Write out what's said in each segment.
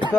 Tapi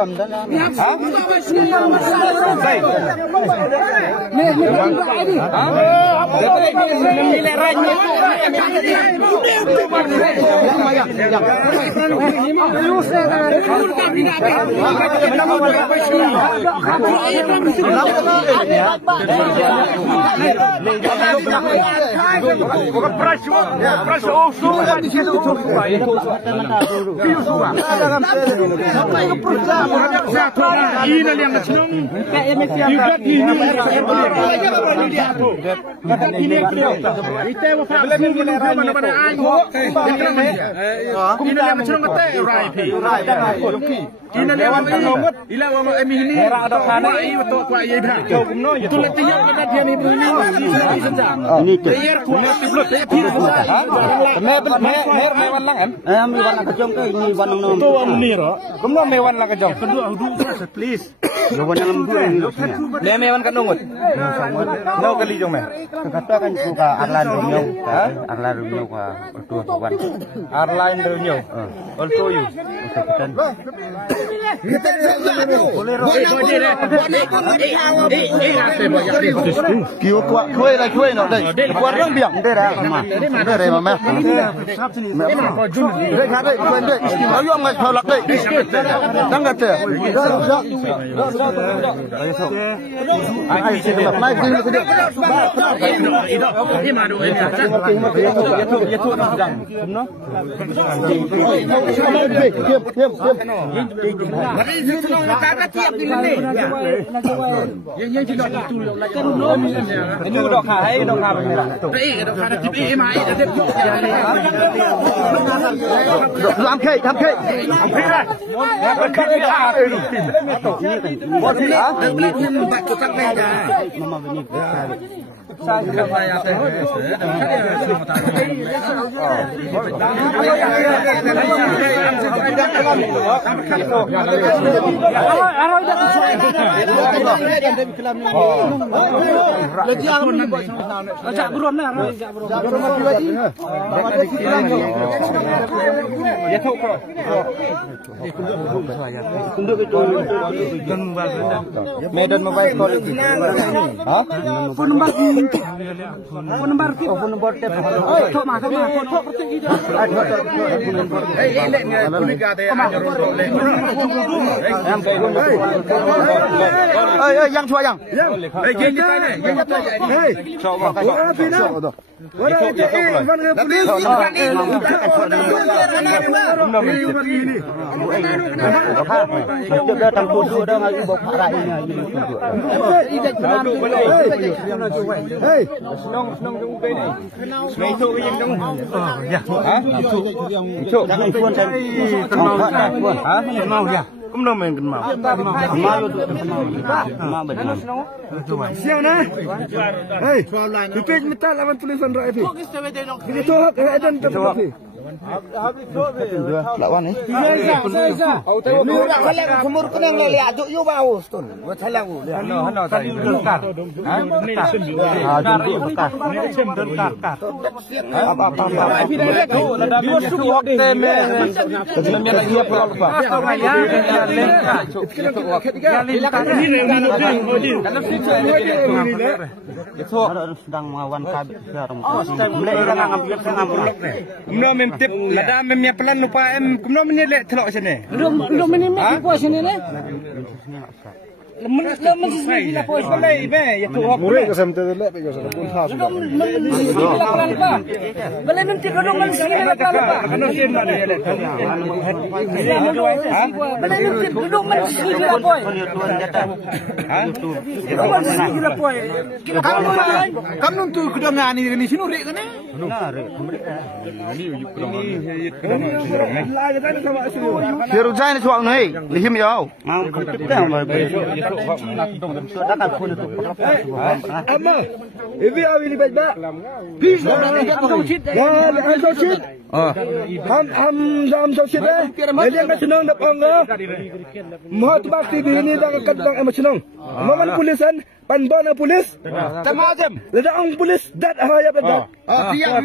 Muhat bakti di ini dah kadang emosional. Maman pulisan pan bana polis. Macam. Ledak ang polis dat haya bedak. Siap.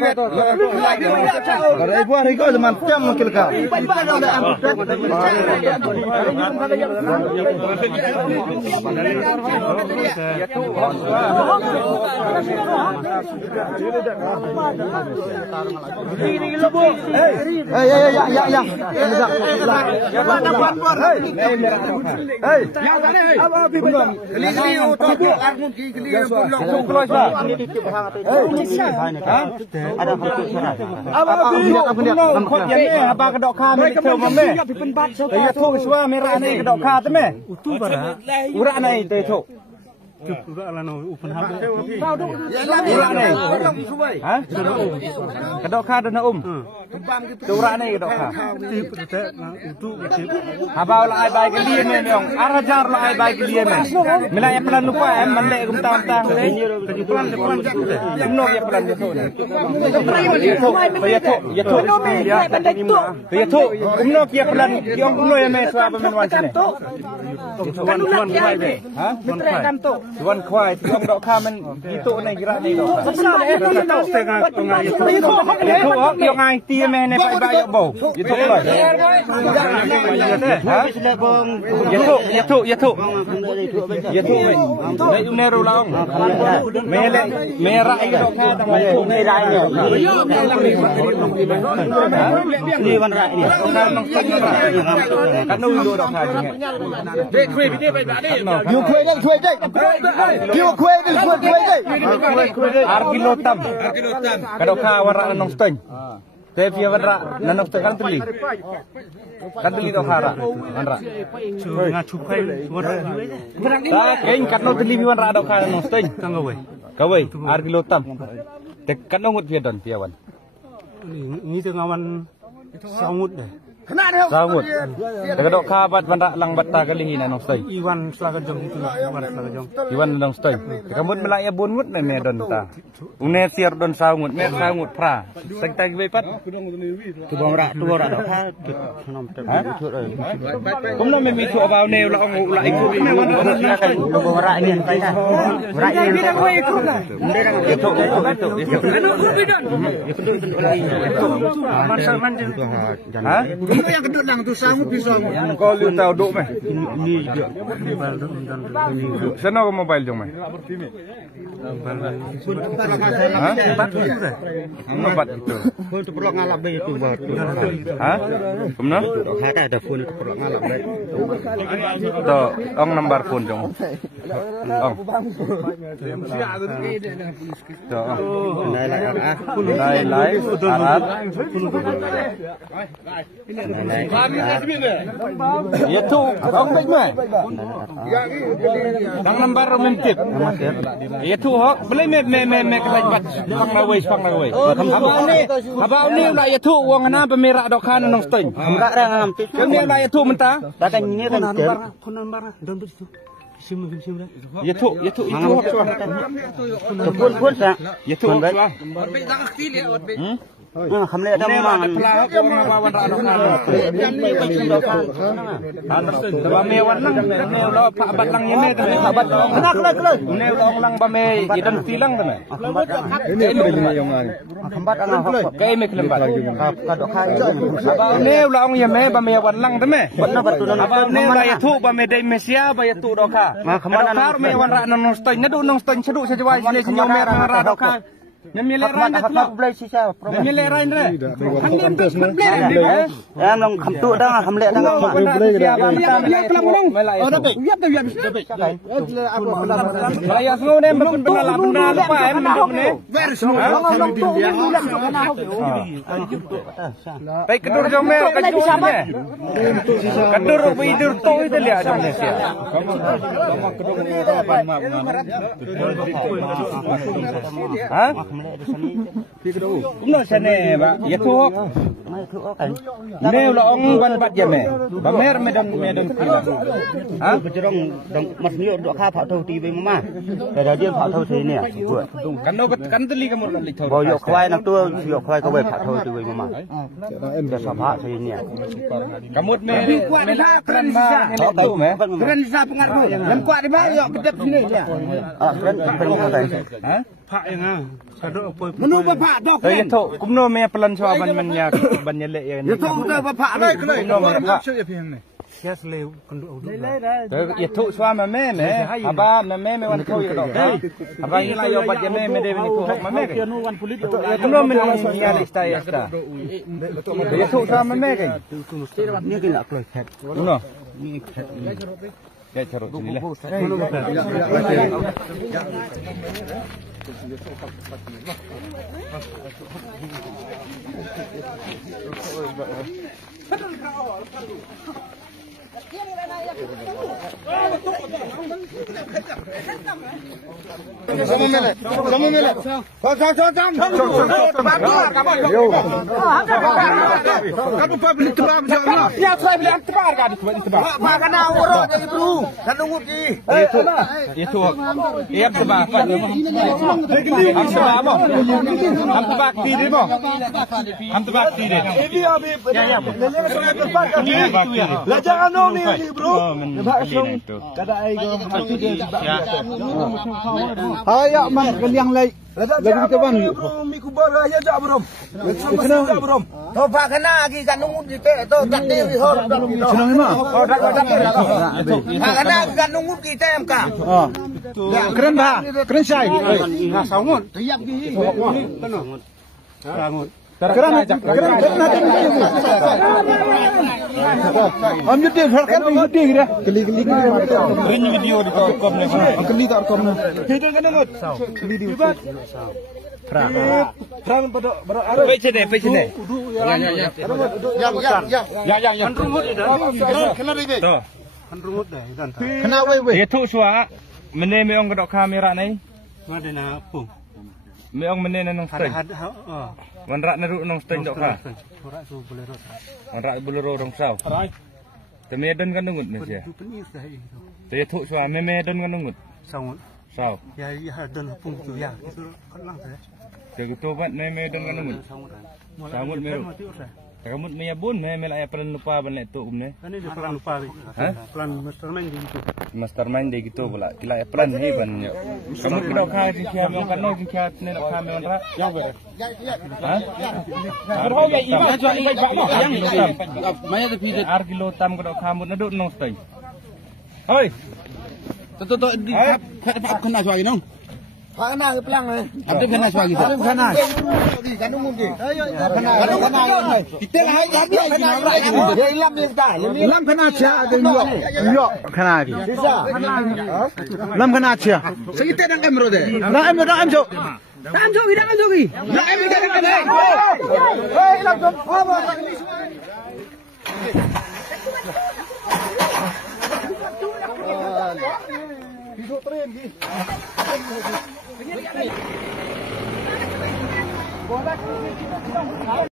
Ada buah ni kau zaman jam mungkin kau. Abang kedok kami itu mame. Dia tu semua merah ni kedok kami mame. Urak ni tu. Urak lah no upan hab. Urak ni. Ha? Kedok kami na Urak ni kedok kami. Abang lah ai baik dia ni yang arajar lah ai baik dia ni. Mila yang pelan lupa mandek kumtang-tang ni. Penuh yang pelan tu ni. Ya tu, umno kia pelan, yang umno yang mesra pemenwan sini. Tuan kuai be, ha? Tuan kuai, tuan dok kamen itu ni gerak ni dok. Itu yang ai tiam ni pai bai bau. Itu lah. Ya tu. Ni umne rulang. Merah itu dok kamen. Merah ni. Ni wan rai ni. Kan nu dok kamen. Dek kuih dia pai bai. You kuih dek. You kuih dek. Argilotam. Kadok ka warna nong steng. Tapi warna nong steng kan tuli. Kan tuli dok hara. Warna. Ngacu kuih warna. Kain kan no tuli warna dok ka nong steng. Kawai. Argilotam. Dek kan nongut piadon piawan. Ini tu ngawan sangut deh. Sangut. Dekat dok kabat bandak lang batta kalingin anong stay. Iwan selagajong itu lah. Iwan anong stay. Kamut melaya bungut na medon ta. Une siar don sangut, mer sangut pra. Sagtay gipat. Tubong ra dok ha. Kumno me mitu abaw ne la ong la ikut me wan kan tubong ra ni pai dah. Ra ni bidang we ikut lah. Itu. Anu bidang. Man ha? Itu yang kedua lang tu sangut pisau. Kau lihat tahu dok meh. Ini juga. Sana kau mobile jom meh. Empat itu. Phone tu perlu ngalap bay itu buat. Ha? Kemana? Ada ada phone itu perlu ngalap bay. Tu, ong number phone jom. Ong. Tu. Lai. Arat. Ya tu, ong baik meh. Ong number mentip. Ya tu hok, boleh me kelajbat. Pang lawai. Abang ni lah ya tu, wong ana pemerak dok kan nong steng. Pemerak dah ngam. Kami lah ya tu mentah. Datang ni kan. Phone number don begitu. Sim dah. Ya tu itu hok suah. Phone sa. Ya tu hok suah. Baik dah aktif ya, baik. Hamle ada mang. Pelahok yang wawan ra dok kan. Ni baik dok kan. Ba me wan lang, me lo pak bat lang yeme tu pak bat. Kenak. Ne long lang ba me idan tilang tu me. Ini begini yang ai. Kembat ana hok. Kai me kelembat. Ka dok kai. Ba ne long yeme ba me wan lang tu me. Batna batulan. Ba ne la ya tu ba me dai mesia ba ya tu dok ka. Kembat ana me wan ra nong stoin nadu nong stoin sedu sejawai sini senyum merah ra dok ka. Nyameleran dah tu boleh sisa. Nyameleran dah. Hamle dah. Ya nong kamtu dah hamle dah. Boleh kelam long. Oh dah baik. Yap. Saya semua ni benar lupa mendung ni. Baik kedur jomel kedur ni. Kedur bidur tu itu lihat jomel sia. Ha? Kumno sana ba? Ya tu mai thu kan nêu là ông văn bắt vậy mẹ bà mẹ đồng hả bercerong mas ni dok kha phau thau ti với mama để dia phau thau thế nè kan đâu kan teli kamu kan lịch thôi bao yok khoai nak tua yok khoai có về phau thau ti với mama để sao phá thế nè kamu mẹ keren ba tahu mẹ Keren sa pengaruh. Yang kuat di bawah yok kedep sini dia. keren apa hả Menu bapak dok. Thôi itu kumno mẹ pelan so ban lệ Itu dah bapak ni. kumno mẹ pak itu so mẹ apa mẹ wan thôi dok apa ini lah yo bat mẹ dewe ni tu mẹ kumno mẹ ya lista itu so mẹ kan ni cái nak keluar kat kumno ya carut sini lah Kamu mele. Kamu public tebak jangan. ya saya bilang tebar kan tebar Pak kena urut jadi bro. Kan nunggu di. itu iya tebar kan am tebar apa am tebar tidur apa am tebar tidur Lah jangan nong ni bro. Kada ai go Ayo man kaliang lagi. Lagi kita ban. Mi kubar aja jak bro. Senang bro. To pak kena lagi kan nunggu di te to tak dewi hor. Senang mah. Oh dak. Pak kena kan nunggu di TMK. Oh. Keren bah. Keren sai. ingat sangut Tiap gi. sangut Keren. Am judi सरकार में judi gira. Keli ini video di kom ni keli tak kom. Hidup kan ngut. Keli di. Perang pada pe sini ya Kena ribet. to Kena wei. itu suara mene meong kedok kamera ni ada nak pung meong mene nang steng wan rak naru nang steng dok ka orang tu boleh rot wan rak buluro rong sau te medan kan ngut ni sia penis dah te itu suara medan kan ngut sangut sau ya dan pung tu ya itu kan lang dah te gitu bat medan kan ngut sangut meru kamu ni abun melai pelan lupa ban tu ne ini dia pelan lupa pelan mastermind gitu mastermind dia gitu pula kila plan ni ban kamu kedok ka di sia meong kan no di sia ne dok ka meong rak yang ber ha berapa ya iba jo ingai bak yang maya de pide ar kilo tam kedok ka mut naduk nong steng oi Tutup di kena suara nong. Pak kena ke pelang ni. Ada kena suara kita. Ada kena. Kan nunggu di. Kena. Kita lah jadi kena. Dia hilang dia dah. Hilang kena cia ada yok kena lagi. Bisa. Lam kena cia. Sekitar dan kamera deh. Nak em dah em jok. Em jok hilang em jok. Nak em dah kena. Hei, hilang jok. Apa? Hidup tren lagi.